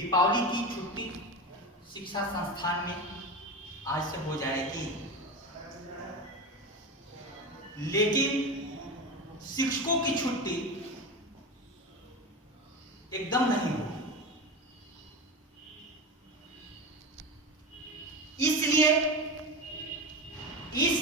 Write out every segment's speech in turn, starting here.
दीपावली की छुट्टी शिक्षा संस्थान में आज से हो जाएगी, लेकिन शिक्षकों की छुट्टी एकदम नहीं होगी। इसलिए इस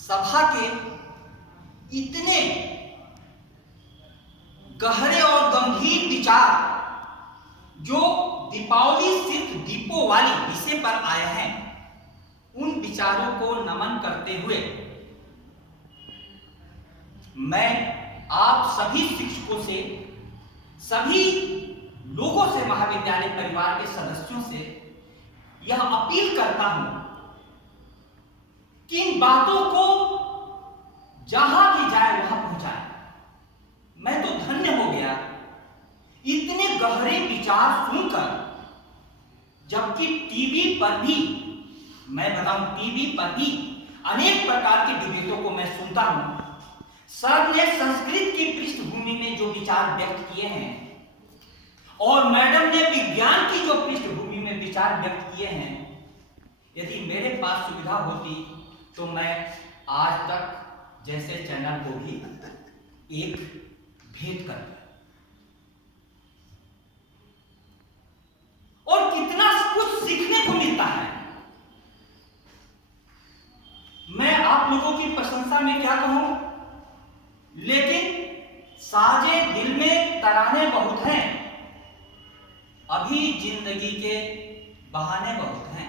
सभा के इतने गहरे और गंभीर विचार जो दीपावली सिर्फ दीपों वाली विषय पर आए हैं, उन विचारों को नमन करते हुए मैं आप सभी शिक्षकों से, सभी लोगों से, महाविद्यालय परिवार के सदस्यों से यह अपील करता हूं कि इन बातों को जहां भी जाए वहां पहुंचाए। मैं तो धन्य हो गया इतने गहरे विचार सुनकर, जबकि टीवी पर भी, मैं बताऊं, टीवी पर भी अनेक प्रकार के डिबेटों को मैं सुनता हूं। सर ने संस्कृत की पृष्ठभूमि में जो विचार व्यक्त किए हैं और मैडम ने विज्ञान की जो पृष्ठभूमि में विचार व्यक्त किए हैं, यदि मेरे पास सुविधा होती तो मैं आज तक जैसे चैनल को भी एक भेंट कर, और कितना कुछ सीखने को मिलता है। मैं आप लोगों की प्रशंसा में क्या कहूं, लेकिन साजे दिल में तराने बहुत हैं, अभी जिंदगी के बहाने बहुत हैं।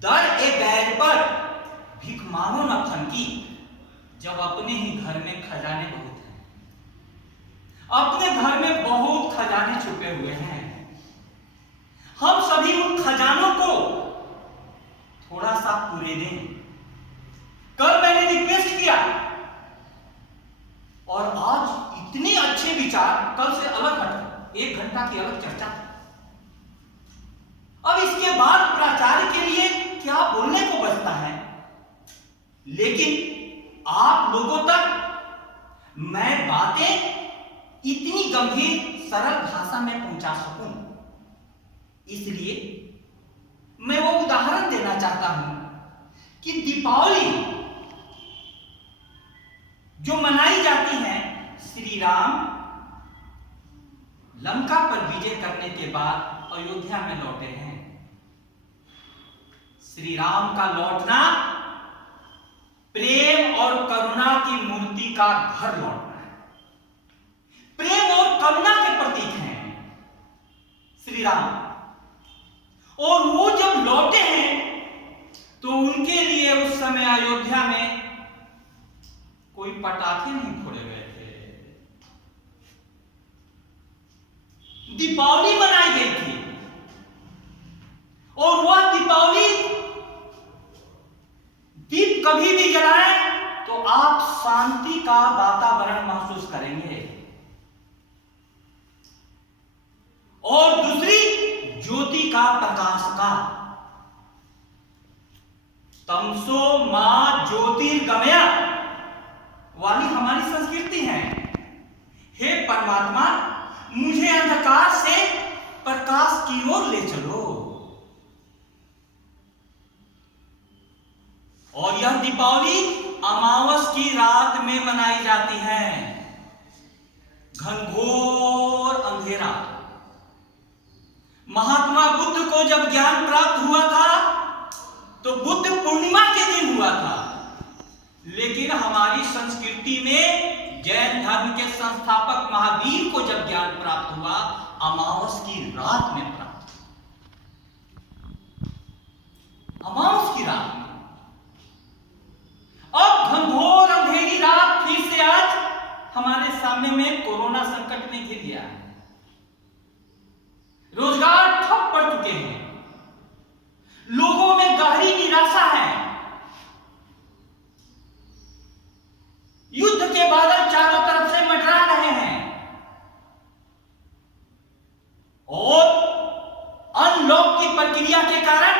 दर ए गैर पर भीख मांगो न फनकी, जब अपने ही घर में खजाने बहुत हैं। अपने घर में बहुत खजाने छुपे हुए हैं। हम सभी उन खजानों को थोड़ा सा पूरे दें। कल मैंने रिक्वेस्ट किया और आज इतने अच्छे विचार, कल से अलग हट 1 घंटा की अलग चर्चा। अब इसके बाद प्राचार्य के लिए क्या बोलने को बचता है, लेकिन आप लोगों तक मैं बातें इतनी गंभीर सरल भाषा में पहुंचा सकूं, इसलिए मैं वो उदाहरण देना चाहता हूं कि दीपावली जो मनाई जाती है, श्री राम लंका पर विजय करने के बाद अयोध्या में लौटे हैं। श्री राम का लौटना प्रेम और करुणा की मूर्ति का घर लौटना है। प्रेम और करुणा के प्रतीक हैं श्री राम, और वो जब लौटे हैं तो उनके लिए उस समय अयोध्या में कोई पटाखे नहीं फोड़े गए थे, दीपावली मनाई गई थी। और वह दीपावली दीप कभी भी जलाएं तो आप शांति का वातावरण महसूस करेंगे। और दूसरी, ज्योति का प्रकाश का, तमसो मां ज्योतिर्गमय वाली हमारी संस्कृति है। हे परमात्मा, मुझे अंधकार से प्रकाश की ओर ले चलो। और यह दीपावली अमावस की रात में मनाई जाती है। घनघोर अंधेरा। महात्मा बुद्ध को जब ज्ञान प्राप्त हुआ था तो बुद्ध पूर्णिमा के दिन हुआ था, लेकिन हमारी संस्कृति में जैन धर्म के संस्थापक महावीर को जब ज्ञान प्राप्त हुआ, अमावस की रात में प्राप्त हुआ। अमावस की रात में। अब घनघोर अंधेरी रात फिर से आज हमारे सामने में कोरोना संकट ने घिर लिया है। रोजगार ठप पड़ चुके हैं। लोगों में गहरी निराशा है। युद्ध के बादल चारों तरफ से मंडरा रहे हैं और अनलॉक की प्रक्रिया के कारण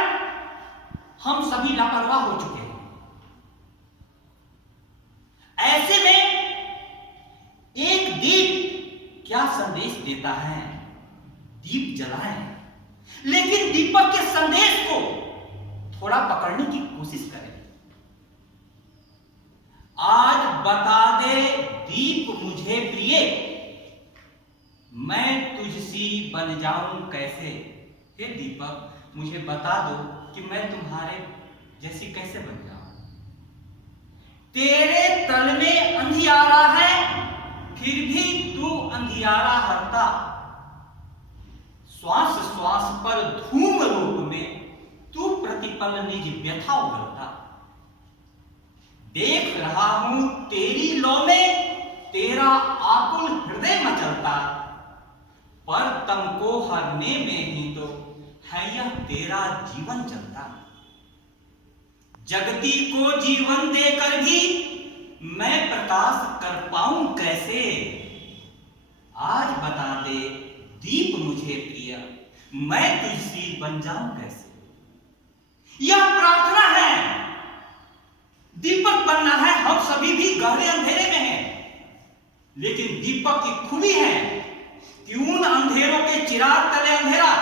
हम सभी लापरवाह हो चुके हैं। ऐसे में एक दीप देता है, दीप जलाएं, लेकिन दीपक के संदेश को थोड़ा पकड़ने की कोशिश करें। आज बता दे दीप मुझे प्रिय, मैं तुझसी बन जाऊं कैसे। हे दीपक, मुझे बता दो कि मैं तुम्हारे जैसी कैसे बन जाऊं। तेरे तल में अंधियारा है, फिर भी तू अंधियारा हरता। श्वास श्वास पर धूम रूप में तू प्रतिपल निज व्यथा उगलता। देख रहा हूं तेरी लौ में तेरा आकुल हृदय मचलता, पर तुमको हरने में ही तो है यह तेरा जीवन चलता। जगती को जीवन देकर भी मैं प्रकाश कर पाऊं कैसे। आज बता दे दीप मुझे प्रिय, मैं तुझसी बन जाऊं कैसे। यह प्रार्थना है, दीपक बनना है। हम सभी भी गहरे अंधेरे में हैं, लेकिन दीपक की खूबी है कि उन अंधेरों के चिराग तले अंधेरा,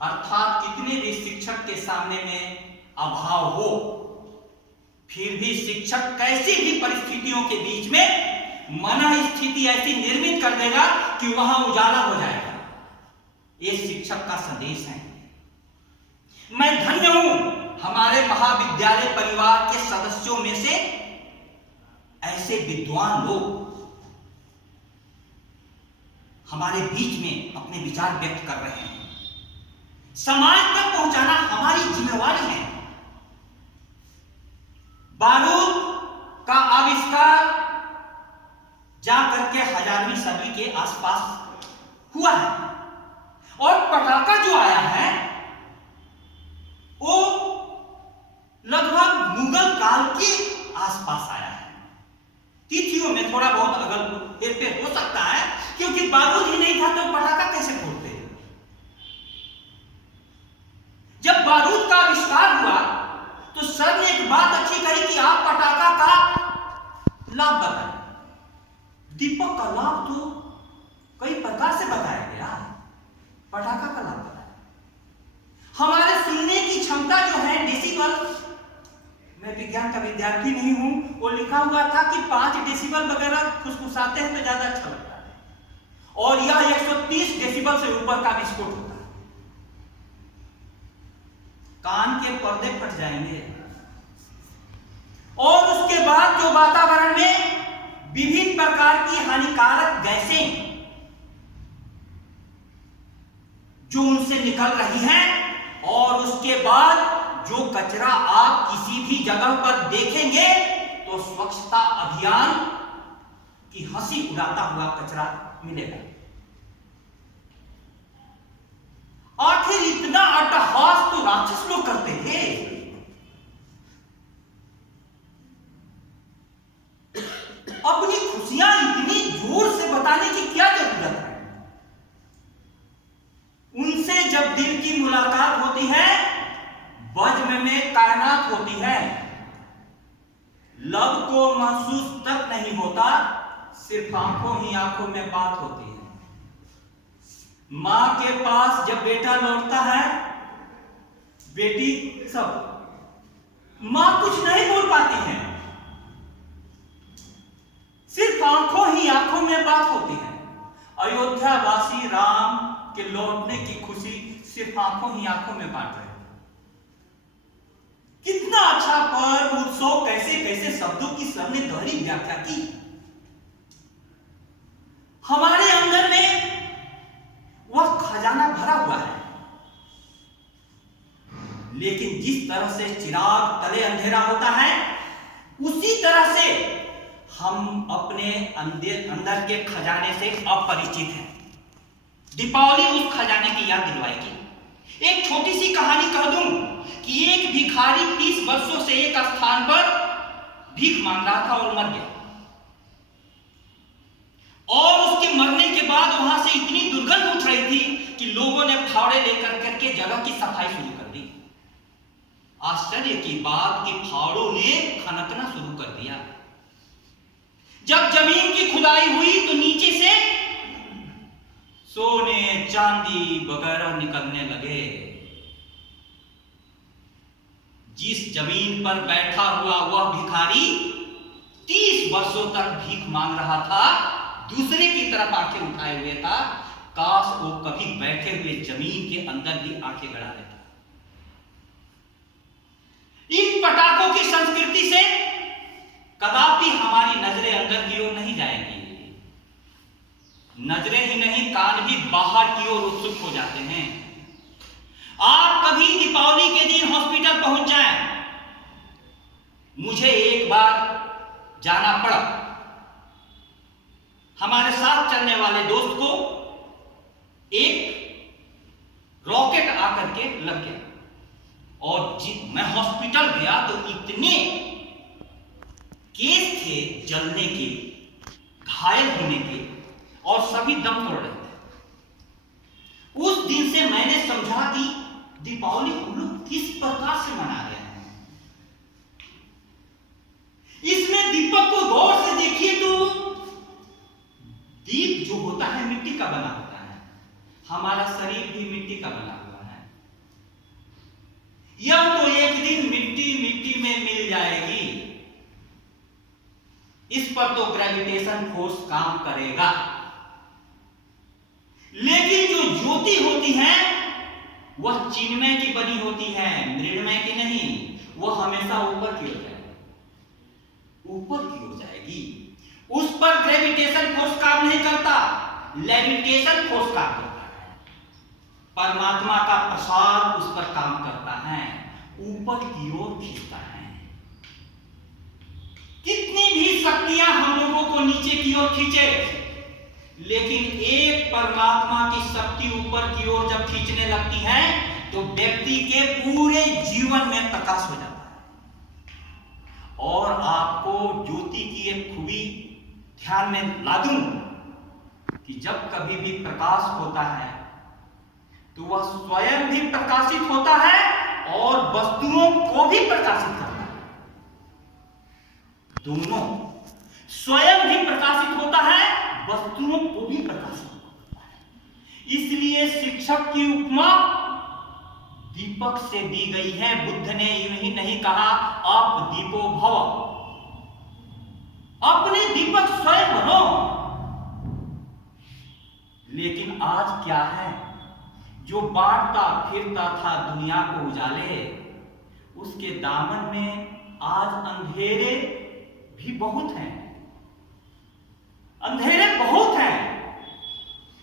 अर्थात कितने भी शिक्षक के सामने में अभाव हो, फिर भी शिक्षक कैसी भी परिस्थितियों के बीच में मन स्थिति ऐसी निर्मित कर देगा कि वहां उजाला हो जाएगा। ये शिक्षक का संदेश है। मैं धन्य हूं हमारे महाविद्यालय परिवार के सदस्यों में से ऐसे विद्वान लोग हमारे बीच में अपने विचार व्यक्त कर रहे हैं। समाज तक पहुंचाना हमारी जिम्मेवारी है। बारूद का आविष्कार जाकर के 1000वीं सदी के आसपास हुआ है, और पटाखा जो आया है वो लगभग मुगल काल के आसपास आया है। तिथियों में थोड़ा बहुत अगल हेरफेर हो सकता है, क्योंकि बारूद ही नहीं था तो पटाखा कैसे फोड़ते। जब बारूद का आविष्कार हुआ तो सर ने एक बात अच्छी कही कि आप पटाखा का लाभ बताएं। दीपक का लाभ तो कई प्रकार से बताया गया, पटाखा का लाभ बताया। हमारे सुनने की क्षमता जो है डेसिबल, मैं विज्ञान का विद्यार्थी नहीं हूं, वो लिखा हुआ था कि 5 डेसिबल वगैरह फुसफुसाते हैं तो ज्यादा अच्छा लगता है, और यह 130 डेसिबल से ऊपर का विस्फोट होता है। कान के पर्दे फट जाएंगे। और उसके बाद जो वातावरण में विभिन्न प्रकार की हानिकारक गैसें जो उनसे निकल रही हैं, और उसके बाद जो कचरा आप किसी भी जगह पर देखेंगे तो स्वच्छता अभियान की हंसी उड़ाता हुआ कचरा मिलेगा। आखिर इतना अट्टहास तो राक्षस लोग करते थे। अपनी खुशियां इतनी जोर से बताने की क्या जरूरत है। उनसे जब दिल की मुलाकात होती है, बज्म में कायनात होती है। लब को महसूस तक नहीं होता, सिर्फ आंखों ही आंखों में बात होती है। मां के पास जब बेटा लौटता है, बेटी सब मां कुछ नहीं बोल पाती है, सिर्फ आंखों ही आंखों में बात होती है। अयोध्या वासी राम के लौटने की खुशी सिर्फ आंखों ही आंखों में बांट रहे। कितना अच्छा पर्व उत्सव, कैसे कैसे शब्दों की सबने गहरी व्याख्या की। हमारे अंदर में वह खजाना भरा हुआ है, लेकिन जिस तरह से चिराग तले अंधेरा होता है, उसी तरह से हम अपने अंदर के खजाने से अपरिचित हैं। दीपावली उस खजाने की याद दिलवाएगी। एक छोटी सी कहानी कह दूं कि एक भिखारी 30 वर्षों से एक स्थान पर भीख मांग रहा था और मर गया। और उसके मरने के बाद वहां से इतनी दुर्गंध उठ रही थी कि लोगों ने फावड़े लेकर करके जगह की सफाई शुरू कर दी। आश्चर्य की बात कि फावड़ों ने खनकना शुरू कर दिया। जब जमीन की खुदाई हुई तो नीचे से सोने चांदी वगैरह निकलने लगे। जिस जमीन पर बैठा हुआ वह भिखारी 30 वर्षों तक भीख मांग रहा था, दूसरे की तरफ आंखें उठाए हुए था, काश वो कभी बैठे हुए जमीन के अंदर भी आंखें गड़ा लेता। इन पटाखों की संस्कृति से कदापि हमारी नजरें अंदर की ओर नहीं जाएंगी। नजरें ही नहीं, कान भी बाहर की ओर उत्सुक हो जाते हैं। आप कभी दीपावली के दिन हॉस्पिटल पहुंच जाएं। मुझे एक बार जाना पड़ा। हमारे साथ चलने वाले दोस्त को एक रॉकेट आकर के लग गया और मैं हॉस्पिटल गया तो इतने केस थे जलने के, घायल होने के, और सभी दम तोड़ रहे थे। उस दिन से मैंने समझा कि दीपावली हम लोग किस प्रकार से मना रहे हैं। इसमें दीपक को गौर से देखिए तो दीप जो होता है मिट्टी का बना होता है, हमारा शरीर भी मिट्टी का बना हुआ है। यह तो एक दिन मिट्टी मिट्टी में मिल जाएगी। इस पर तो ग्रेविटेशन फोर्स काम करेगा, लेकिन जो ज्योति होती है वह चिन्मय की बनी होती है, मृण्मय की नहीं। वह हमेशा ऊपर की ओर जाएगी, ऊपर की ओर जाएगी। उस पर ग्रेविटेशन फोर्स काम नहीं करता, लेविटेशन फोर्स काम करता है। परमात्मा का प्रसाद उस पर काम करता है, ऊपर की ओर खींचता है। कितनी भी शक्तियां हम लोगों को नीचे की ओर खींचे, लेकिन एक परमात्मा की शक्ति ऊपर की ओर जब खींचने लगती है तो व्यक्ति के पूरे जीवन में प्रकाश हो जाता है। और आपको ज्योति की एक खूबी ध्यान में ला दूं कि जब कभी भी प्रकाश होता है तो वह स्वयं भी प्रकाशित होता है और वस्तुओं को भी प्रकाशित करता है। दोनों, स्वयं भी प्रकाशित होता है, वस्तुओं को भी प्रकाशित होता है। इसलिए शिक्षक की उपमा दीपक से दी गई है। बुद्ध ने यूं ही नहीं कहा आप दीपो भव, अपने दीपक स्वयं बनो। लेकिन आज क्या है, जो बांटता फिरता था दुनिया को उजाले, उसके दामन में आज अंधेरे भी बहुत हैं, अंधेरे बहुत हैं।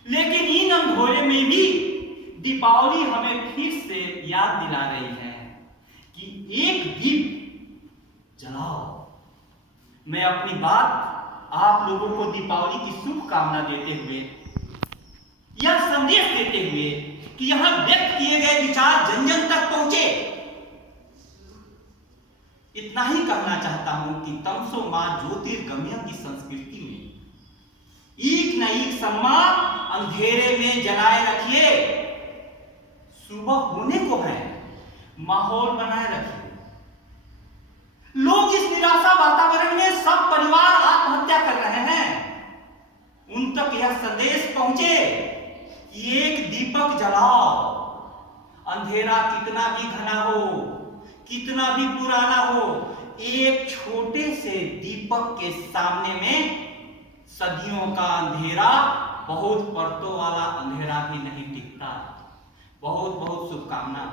लेकिन इन अंधेरे में भी दीपावली हमें फिर से याद दिला रही है कि एक दीप जलाओ। मैं अपनी बात आप लोगों को दीपावली की शुभकामना देते हुए, यह संदेश देते हुए कि यहां व्यक्त किए गए विचार जन जन तक पहुंचे, इतना ही कहना चाहता हूं कि तमसो मां ज्योतिर्गमय की संस्कृति में एक न एक सम्मा अंधेरे में जलाए रखिए। सुबह होने को है, माहौल बनाए रखिए। लोग इस निराशा वातावरण में सब परिवार आत्महत्या कर रहे हैं, उन तक यह संदेश पहुंचे कि एक दीपक जलाओ। अंधेरा कितना भी घना हो, कितना भी पुराना हो, एक छोटे से दीपक के सामने में सदियों का अंधेरा, बहुत परतों वाला अंधेरा भी नहीं टिकता। बहुत बहुत शुभकामना।